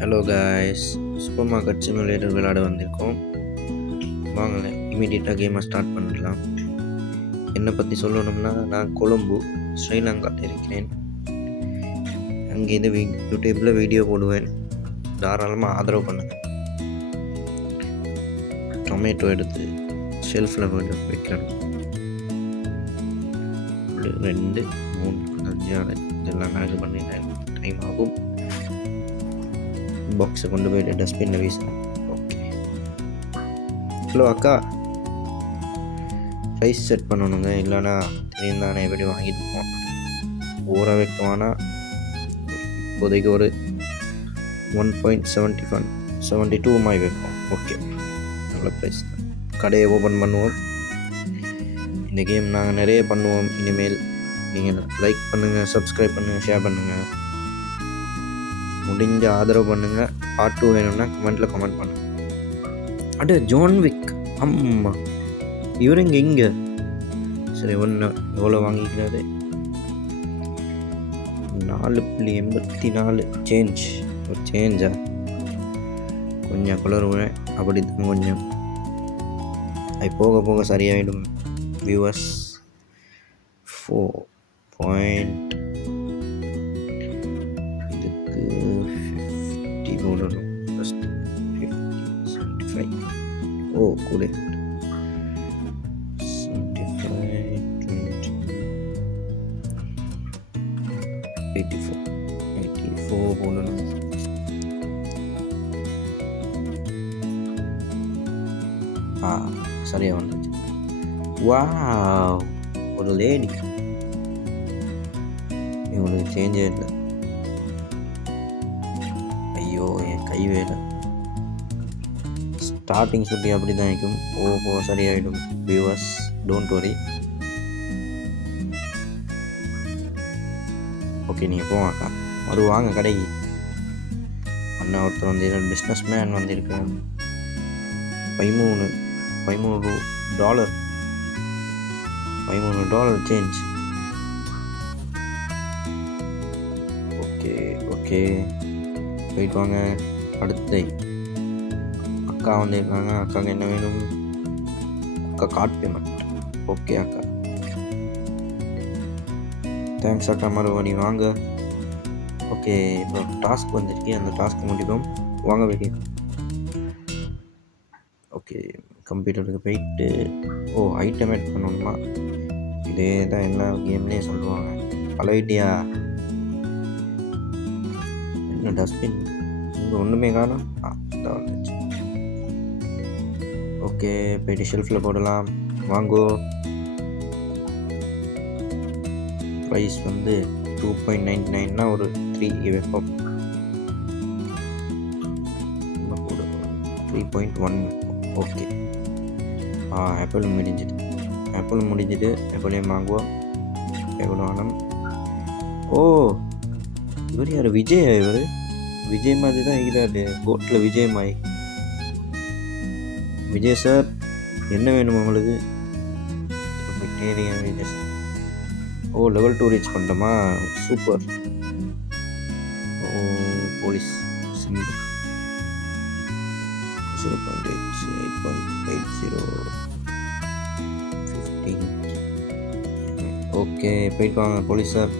Hello guys, super market simulator விளையாட வந்திருக்கோம். வாங்க இமீடியட்டாக கேமை ஸ்டார்ட் பண்ணலாம். என்னை பற்றி சொல்லணும்னா, நான் கொழும்பு ஸ்ரீலங்காவில் இருக்கிறேன். அங்கேருந்து யூடியூப்பில் வீடியோ போடுவேன். தாராளமாக ஆதரவு பண்ணுங்கள். டொமேட்டோ எடுத்து ஷெல்ஃபில் வைக்கணும். 2 3 5 6 இதெல்லாம் கணக்கு பண்ணி டைம் ஆகும். பாக்ஸை கொண்டு போய் டஸ்ட்பின்ல வீசணும். ஓகே, ஹலோ அக்கா, ப்ரைஸ் செட் பண்ணணுங்க. இல்லைன்னா தெரியும் தானே எப்படி வாங்கிட்டு போவோம். ஓர வைக்குவானா இப்போதைக்கு ஒரு 1.72 மாதிரி வைப்போம். ஓகே, நல்ல ப்ரைஸ். கடையை ஓப்பன் பண்ணுவோம். இந்த கேம் நாங்கள் நிறைய பண்ணுவோம் இனிமேல். நீங்கள் லைக் பண்ணுங்கள், சப்ஸ்கிரைப் பண்ணுங்கள், ஷேர் பண்ணுங்கள், முடிஞ்ச ஆதரவு பண்ணுங்கள். பார்ட் 2 வேணும்னா கமெண்ட்டில் கமெண்ட் பண்ணுங்கள். அட ஜான் விக், அம்மா இவர் இங்கே சரி, எவ்வளோ வாங்கிக்கிறாரு? 4.84 சேஞ்ச். ஒரு சேஞ்சா கொஞ்சம் குளருவேன். அப்படி தான் கொஞ்சம் அது போக போக சரியாயிடும். வியூவர்ஸ் 4. இதுக்கு 50 போடணும். ஃபஸ்ட் 75. ஓ கூட 75 20 84 போடணும். சரியா வந்துச்சு. வாவ், ஒரு லேடி. இவனுக்கு சேஞ்சே இல்லை. ஐயோ, என் கை வேலை. ஸ்டார்டிங் சுட்டி அப்படி தான் இருக்கும். ஓ சரியாயிடும். Viewers don't worry. ஓகே, நீங்கள் போவாக்கா. அது வாங்க கடைக்கு. அண்ணா ஒருத்தர் வந்து பிஸ்னஸ் மேன் வந்திருக்கேன். $13 சேஞ்ச். ஓகே போயிட்டு வாங்க. அடுத்து அக்கா வந்திருக்காங்க. அக்காவுக்கு என்ன வேணும்? அக்கா கார்ட் பேமெண்ட். ஓகே அக்கா, தேங்க்ஸ் அக்கா. மறுபடியும் வாங்க. ஓகே, இப்போ டாஸ்க் வந்துருக்கு. அந்த டாஸ்க் முடிப்போம். வாங்க வெளியே. ஓகே, கம்ப்யூட்டருக்கு போயிட்டு ஐட்டம் ஆட் பண்ணணுமா? இதே தான் எல்லா கேம்லேயும் சொல்லுவாங்க. பல ஐடியா. என்ன டஸ்ட்பின் இங்கே ஒன்றுமே காணும். இதான் வந்துச்சு. ஓகே, போயிட்டு ஷெல்ஃபில் போடலாம். வாங்கோ. ப்ரைஸ் வந்து 2.99னா ஒரு 3 வைப்போம். 3.1. ஓகே, ஆப்பிள் முடிஞ்சுது. ஆப்பிளையும் வாங்குவோம். எவ்வளோ வேணும்? இவர் யார்? விஜய். இவர் விஜய் மாதிரி தான் இருக்கிறாரு. கோட்டில் விஜய் மாய். விஜய் சார், என்ன வேணும் உங்களுக்கு? விஜய் சார். லெவல் 2 ரீச் பண்ணிட்டோமா? சூப்பர். Police simple 0.80 15. ஓகே, போயிட்டு வாங்க போலீஸ் சார்.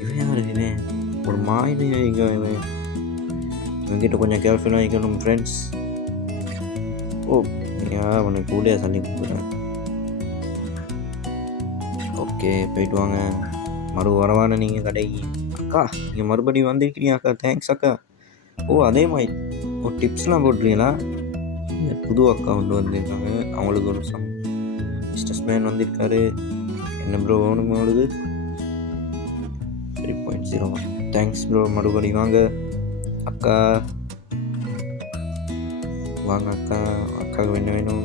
இவன் யார்? இவன் ஒரு மாயினு. இவங்கிட்ட கொஞ்சம் கேர்ஃபுல்லாக இருக்கணும் ஃப்ரெண்ட்ஸ். அவனுக்கு கூட சொல்லி கொடுக்குறேன். ஓகே, போயிட்டு வாங்க. வரவான நீங்கள் கடைக்கு. அக்கா, நீங்கள் மறுபடியும் வந்திருக்கிறீங்க அக்கா. தேங்க்ஸ் அக்கா. அதே மாதிரி டிப்ஸ்லாம் போட்டுறீங்களா? புது அக்கா வந்திருக்காங்க. அவங்களுக்கு ஒரு பிஸ்னஸ் மேன் வந்திருக்காரு. என்ன ப்ரோ வேணுங்க அவளுக்கு? 3.01. Thanks bro. மறுபடியும் வாங்க அக்கா. வாங்க அக்கா. அக்காவுக்கு என்ன வேணும்?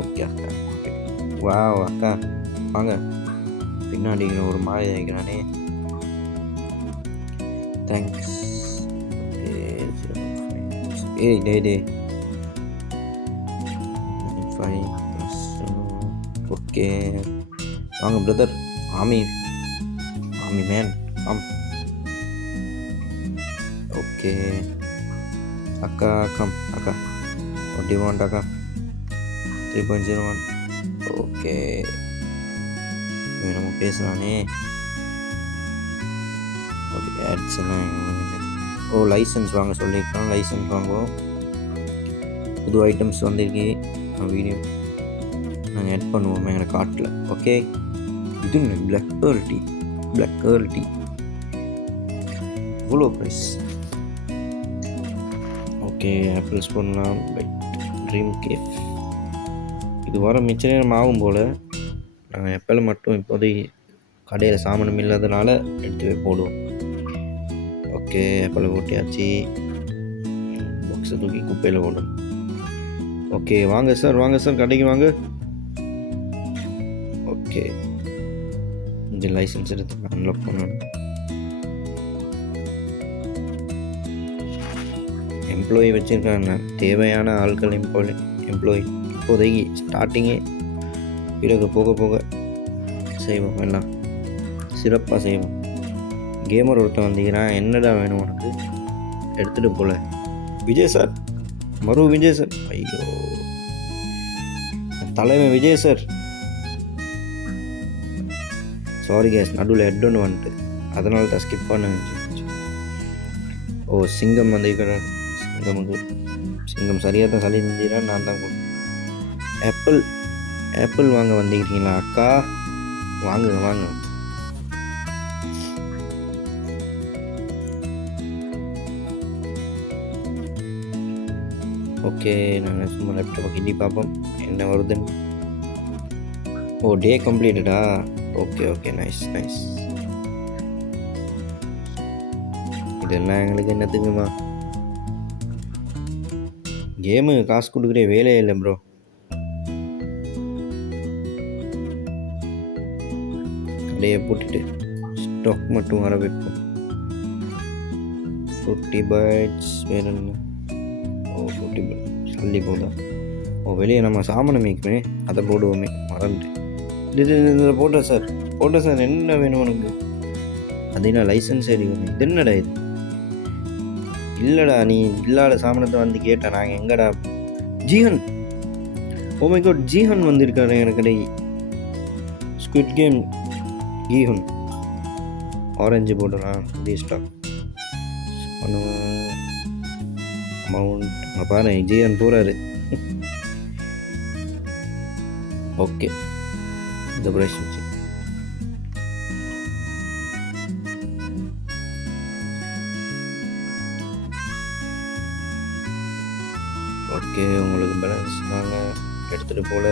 ஓகே அக்கா. அக்கா வாங்க. பின்னாடி ஒரு மாதிரி ஆகிக்கிறானே. தேங்க்ஸ். டே ஓகே, வாங்க பிரதர். ஆமி மேன். ஓகே, ஓகே அக்கா அக்கா what do you want அக்கா 3.01 ஓகே நம்ம பேசலானே ஓகே ஆட்ஸ் எல்லாம் லைசன்ஸ் வாங்க சொல்லியிருக்கோம் லைசன்ஸ் வாங்குவோம் புது ஐட்டம்ஸ் வந்திருக்கு வீடியோ நாங்கள் ஆட் பண்ணுவோம் எங்கள் கார்ட்டில் ஓகே இது பிளாக் கேர்ள் டீ இவ்வளோ ப்ரைஸ் ஓகே ஆப்பிள்ஸ் பண்ணலாம் ட்ரீம் கேஃப் இது வர மிச்ச நேரம் ஆகும் போல் நாங்கள் ஆப்பிள் மட்டும் இப்போதைக்கு கடையில் சாமானம் இல்லாதனால எடுத்து போய் போடுவோம் ஓகே ஆப்பிள் போட்டியாச்சு பாக்ஸை தூக்கி குப்பையில் போடணும் ஓகே வாங்க சார் கடைக்கு வாங்க ஓகே இந்த லைசன்ஸ் எடுத்து அன்லாக் பண்ணணும் எம்ப்ளாயி வச்சுருக்காங்க தேவையான ஆட்கள் எம்ப்ளாயி இப்போதைக்கு ஸ்டார்டிங்கே பிறகு போக போக செய்வோம் எல்லாம் சிறப்பாக செய்வோம் கேமர் ஒருத்தன் வந்தீங்கன்னா என்னடா வேணும் உனக்கு எடுத்துகிட்டு போல விஜய் சார் விஜய் சார் ஐயோ தலைவன் விஜய் சார் சாரி கேஸ் நடுவில் ஹெட் ஒன்று வந்துட்டு அதனால தான் ஸ்கிப் பண்ண ஓ சிங்கம் வந்திருக்கிறார் சிங்கம் சரியாக தான் சொல்லி இருந்தீங்கன்னா நான் தான் ஆப்பிள் வாங்க வந்துக்கிறீங்களா அக்கா வாங்க ஓகே நாங்கள் சும்மா லேப்டாப்பை கிண்டி பார்ப்போம் என்ன வருதுன்னு ஓ டே கம்ப்ளீட்டடா ஓகே நைஸ் இதெல்லாம் எங்களுக்கு என்னத்துக்குமா கேமு காசு கொடுக்குற வேலையே இல்லை ப்ரோ கடையை போட்டுட்டு ஸ்டாக் மட்டும் வர வைப்போம் 40 பைட்ஸ் வேறு என்ன ஓ 40 பைட்ஸ் தள்ளி போதா ஓ வெளியே நம்ம சாமானம் மேய்க்குமே அதை போடுவோமே மறந்துட்டு இது போட்டேன் சார் என்ன வேணும் உனக்கு அது என்ன லைசன்ஸ் எடுக்கணும் இது என்னடா இது இல்லைடா நீ இல்லாத சாமானத்தை வந்து கேட்டா நாங்கள் எங்கடா ஜீஹன் ஓ மை காட் ஜீஹன் வந்திருக்காரு எனக்கு கடை ஸ்குவிட் கேம் ஜீஹன் ஆரஞ்சு போடலாம் புதிய ஸ்டாக் அமௌண்ட் பாரு ஜீஹன் போகிறாரு ஓகே இந்த ப்ரைஸ் வச்சு ஓகே உங்களுக்கு பேலன்ஸ் நாங்கள் எடுத்துகிட்டு போகல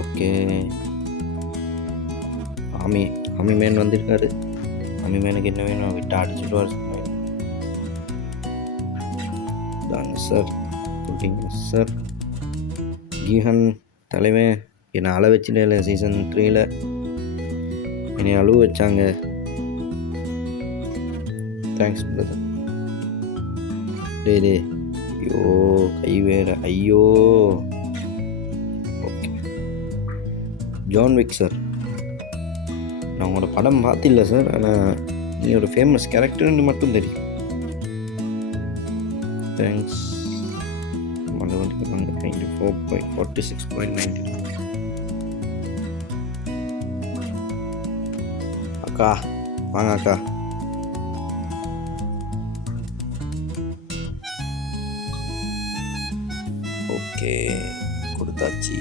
ஓகே ஆமி மேன் வந்திருக்காரு ஆமி மேனுக்கு என்ன வேணும் விட்டு அடிச்சுட்டு வர தாங்க சார் சார் கீஹன் தலைவன் என்னை அழ வச்சுட்டே சீசன் 3 என்னை அழுவ வச்சாங்க தேங்க்ஸ் பிரதர் டே ஐயோ கை வேற ஐயோ ஓகே ஜான் விக் சார் நான் உங்களோட படம் பார்த்தில்ல சார் ஆனால் நீ ஒரு ஃபேமஸ் கேரக்டர்னு மட்டும் தெரியும் தேங்க்ஸ் 94.46.90 அக்கா வாங்க அக்கா ஓகே கொடுத்தாச்சு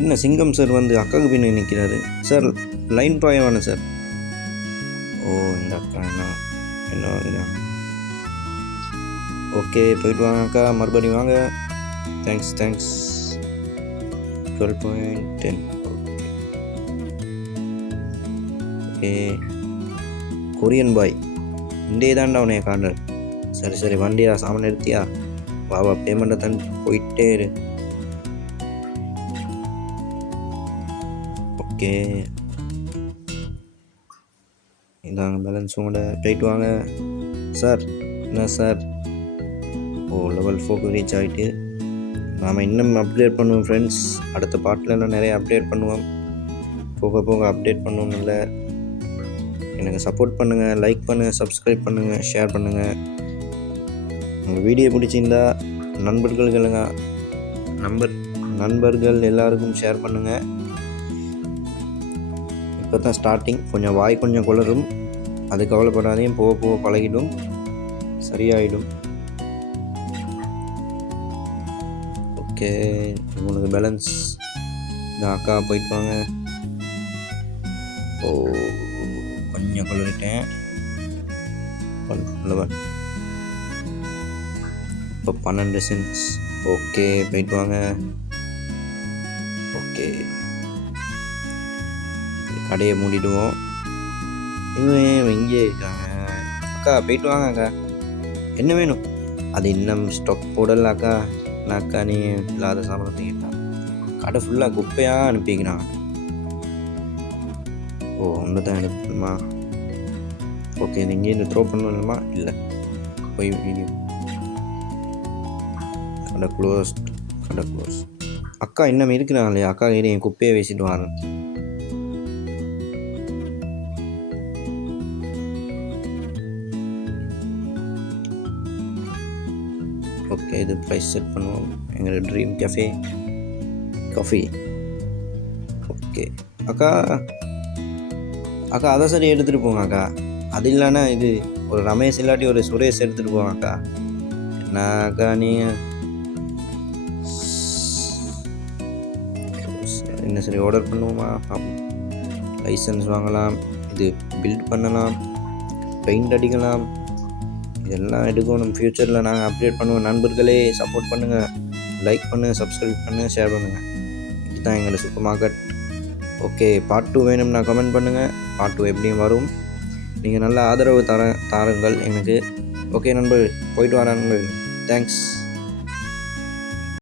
என்ன சிங்கம் சார் வந்து அக்காவுக்கு பின்ன நிற்கிறாரு சார் லைன் ப்ராயமான சார் ஓ இந்த அக்கா என்ன வாங்குதா ஓகே போயிட்டு வாங்க அக்கா மறுபடியும் வாங்க தேங்க்ஸ் 12.10 ஓகே கொரியன் பாய் இண்டே தான்டா உன்னைய காண்டர் சரி வண்டியா சாமான் எடுத்தியா வா பேமெண்ட்டை தான் போயிட்டே இரு ஓகே இதாங்க பேலன்ஸ் உங்களோட போயிட்டு வாங்க சார் என்ன சார் ஓ லெவல் 4க்கு ரீச் ஆகிட்டு நாம் இன்னும் அப்டேட் பண்ணுவோம் ஃப்ரெண்ட்ஸ். அடுத்த பார்ட்லலாம் நிறைய அப்டேட் பண்ணுவோம். போக போக அப்டேட் பண்ணணும். இல்லை எனக்கு சப்போர்ட் பண்ணுங்கள், லைக் பண்ணுங்கள், சப்ஸ்கிரைப் பண்ணுங்கள், ஷேர் பண்ணுங்கள். உங்கள் வீடியோ பிடிச்சிருந்தா நண்பர்கள் எல்லாருக்கும் ஷேர் பண்ணுங்கள். இப்போ தான் ஸ்டார்டிங், கொஞ்சம் வாய் கொஞ்சம் குளரும், அது கவலைப்படாதையும், போக போக பழகிடும், சரியாயிடும். ஓகே, உங்களுக்கு பேலன்ஸ் இந்த அக்கா போயிட்டு வாங்க. கொஞ்சம் குளிரிட்டேன். 11 இப்போ 12 சென்ட்ஸ். ஓகே, போயிட்டு வாங்க. ஓகே, கடையை மூடிடுவோம். இவன் இங்கே இருக்காங்க. அக்கா போயிட்டு வாங்க அக்கா. என்ன வேணும்? அது இன்னும் ஸ்டாக் போடல அக்கா. நான் அக்கா நீ இல்லாத சாப்பிட கேட்டான். கடை ஃபுல்லாக குப்பையாக அனுப்பிக்கிறான். ஒன்று தான் அனுப்பணுமா? ஓகே, இது இங்கேருந்து த்ரோ பண்ணணுமா? இல்லை, போய் வீடியோ. கடை க்ளோஸ். அக்கா இன்னும் இருக்கிறாங்க இல்லையா? அக்கா கிட்ட என் குப்பையை வீசிட்டு வரேன். ஓகே, இது ப்ரைஸ் செட் பண்ணுவோம். எங்களோட ட்ரீம் காஃபி. ஓகே அக்கா அதை சரி எடுத்துகிட்டு போங்க அக்கா. அது இல்லைன்னா இது ஒரு ரமேஷ் இல்லாட்டி ஒரு சுரேஷ் எடுத்துகிட்டு போங்க அக்கா. என்ன அக்கா நீங்கள் என்ன சரி ஆர்டர் பண்ணுவோமா? லைசன்ஸ் வாங்கலாம், இது பில்ட் பண்ணலாம், பெயிண்ட் அடிக்கலாம், இதெல்லாம் எடுக்கணும். ஃப்யூச்சரில் நாங்கள் அப்டேட் பண்ணுவோம். நண்பர்களே சப்போர்ட் பண்ணுங்கள், லைக் பண்ணுங்கள், சப்ஸ்கிரைப் பண்ணுங்கள், ஷேர் பண்ணுங்கள். இதுதான் எங்களோட சூப்பர் மார்க்கெட். ஓகே, பார்ட் 2 வேணும்னா கமெண்ட் பண்ணுங்கள். பார்ட் 2 எப்படியும் வரும். நீங்கள் நல்ல ஆதரவு தாருங்கள் எனக்கு. ஓகே நண்பர்கள், போயிட்டு வரேன் நண்பர்கள். தேங்க்ஸ்.